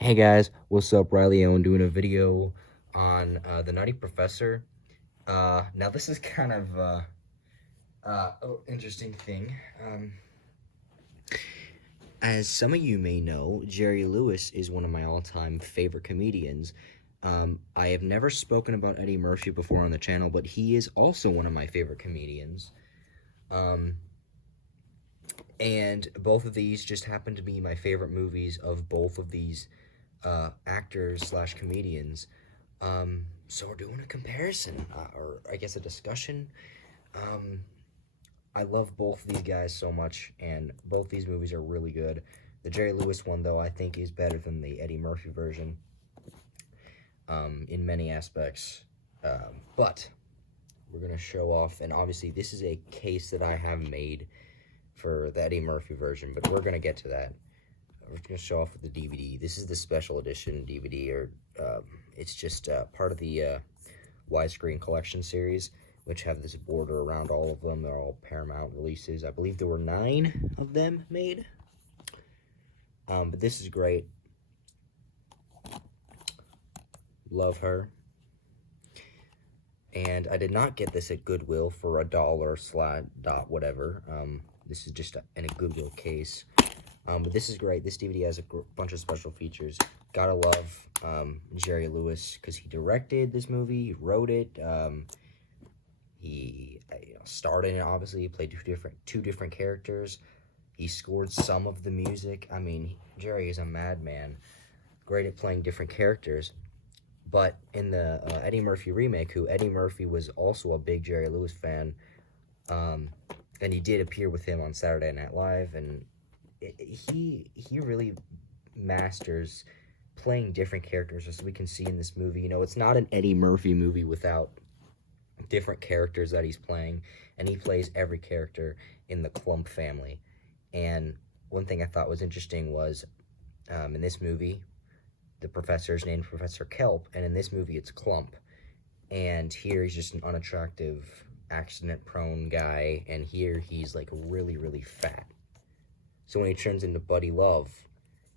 Hey guys, what's up? Riley Owen doing a video on the Nutty Professor. Now this is kind of interesting thing. As some of you may know, Jerry Lewis is one of my all-time favorite comedians. I have never spoken about Eddie Murphy before on the channel, but he is also one of my favorite comedians. And both of these just happen to be my favorite movies of both of these actors slash comedians. So we're doing a comparison, or I guess a discussion. Um, I love both of these guys so much, and both these movies are really good. The Jerry Lewis one, though, I think is better than the Eddie Murphy version in many aspects. But we're going to show off, and obviously this is a case that I have made for the Eddie Murphy version, but we're going to get to that. We're going to show off with the DVD. This is the special edition DVD, or it's just part of the widescreen collection series, which have this border around all of them. They're all Paramount releases. I believe there were 9 of them made. But this is great. Love her. And I did not get this at Goodwill for $1/dot whatever. This is just in a Goodwill case. But this is great. This DVD has a bunch of special features. Gotta love Jerry Lewis because he directed this movie, he wrote it, he starred in it. Obviously, he played two different characters. He scored some of the music. I mean, Jerry is a madman, great at playing different characters. But in the Eddie Murphy remake, who Eddie Murphy was also a big Jerry Lewis fan, and he did appear with him on Saturday Night Live, and he really masters playing different characters, as we can see in this movie. You know, it's not an Eddie Murphy movie without different characters that he's playing, and he plays every character in the Clump family. And one thing I thought was interesting was, in this movie, the professor is named Professor Kelp, and in this movie it's Clump. And here he's just an unattractive, accident-prone guy, and here he's like really, really fat. So when he turns into Buddy Love,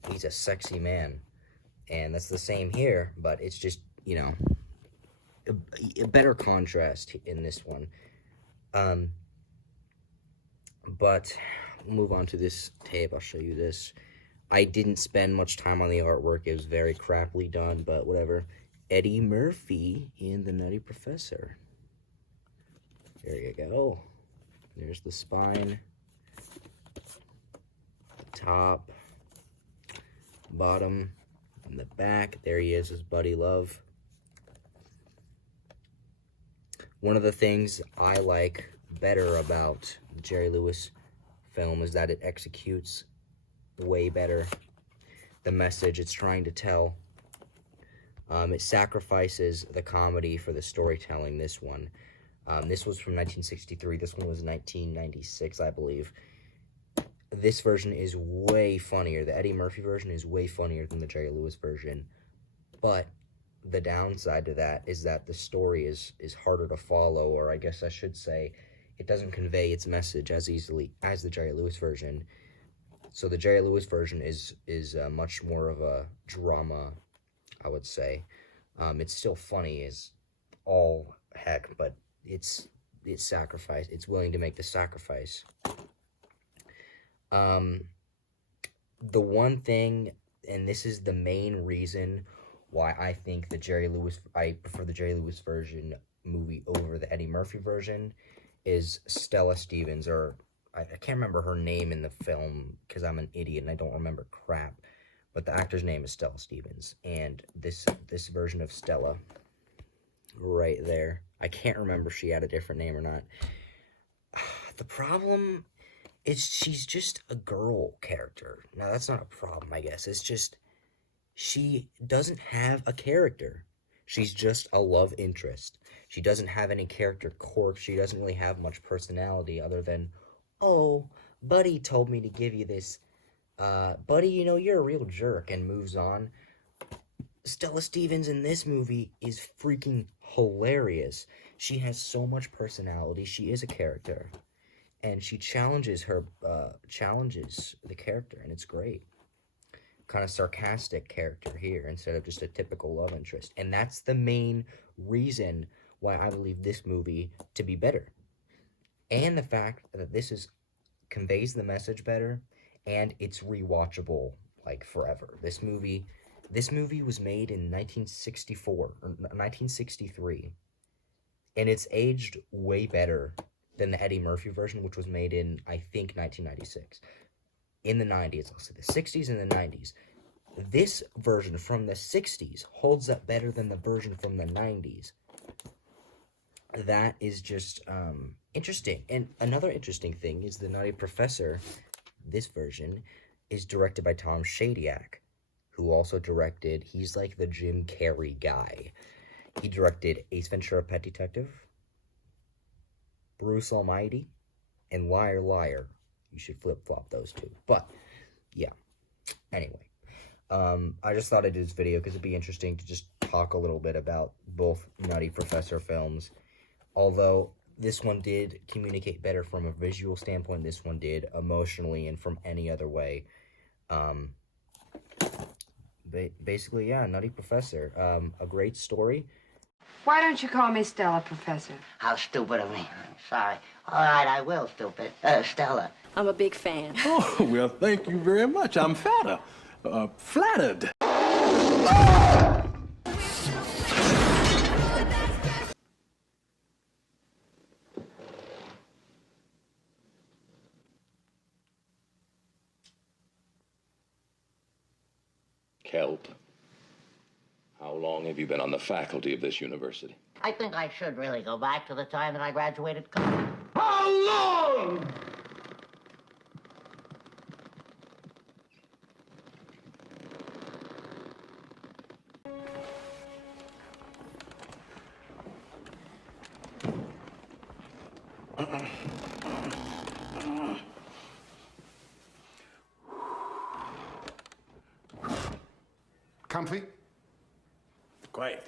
he's a sexy man. And that's the same here, but it's just, you know, a better contrast in this one. But we'll move on to this tape. I'll show you this. I didn't spend much time on the artwork. It was very crappily done, but whatever. Eddie Murphy in The Nutty Professor. There you go. There's the spine. Top, bottom, and the back. There he is, his Buddy Love. One of the things I like better about the Jerry Lewis film is that it executes way better the message it's trying to tell. It sacrifices the comedy for the storytelling, this one. This was from 1963. This one was 1996, I believe. This version is way funnier. The Eddie Murphy version is way funnier than the Jerry Lewis version. But the downside to that is that the story is harder to follow, or I guess I should say, it doesn't convey its message as easily as the Jerry Lewis version. So the Jerry Lewis version is much more of a drama, I would say. It's still funny as all heck, but it's sacrifice. It's willing to make the sacrifice. The one thing, and this is the main reason why I think I prefer the Jerry Lewis version movie over the Eddie Murphy version, is Stella Stevens, or I can't remember her name in the film because I'm an idiot and I don't remember crap, but the actor's name is Stella Stevens, and this version of Stella, right there, I can't remember if she had a different name or not. The problem is she's just a girl character. Now, that's not a problem, I guess. It's just she doesn't have a character. She's just a love interest. She doesn't have any character quirks. She doesn't really have much personality other than, oh, Buddy told me to give you this. Buddy, you know, you're a real jerk, and moves on. Stella Stevens in this movie is freaking hilarious. She has so much personality. She is a character. And she challenges the character, and it's great. kind of sarcastic character here instead of just a typical love interest. And that's the main reason why I believe this movie to be better. And the fact that conveys the message better, and it's rewatchable like forever. This movie was made in 1964 or 1963, and it's aged way better than the Eddie Murphy version, which was made in, I think, 1996. In the 90s, I'll say the 60s and the 90s. This version from the 60s holds up better than the version from the 90s. That is just interesting. And another interesting thing is the Nutty Professor, this version, is directed by Tom Shadyac, who also directed, he's like the Jim Carrey guy. He directed Ace Ventura: Pet Detective, Bruce Almighty, and Liar Liar. You should flip-flop those two. But, yeah. Anyway. I just thought I'd do this video because it'd be interesting to just talk a little bit about both Nutty Professor films. Although this one did communicate better from a visual standpoint, this one did emotionally and from any other way. Basically, yeah, Nutty Professor. A great story. Why don't you call me Stella, Professor? How stupid of me. I'm sorry. All right, I will, stupid. Stella. I'm a big fan. Oh, well, thank you very much. I'm flattered. Kelp, how long have you been on the faculty of this university? I think I should really go back to the time that I graduated college. How long? Comfy? Quite.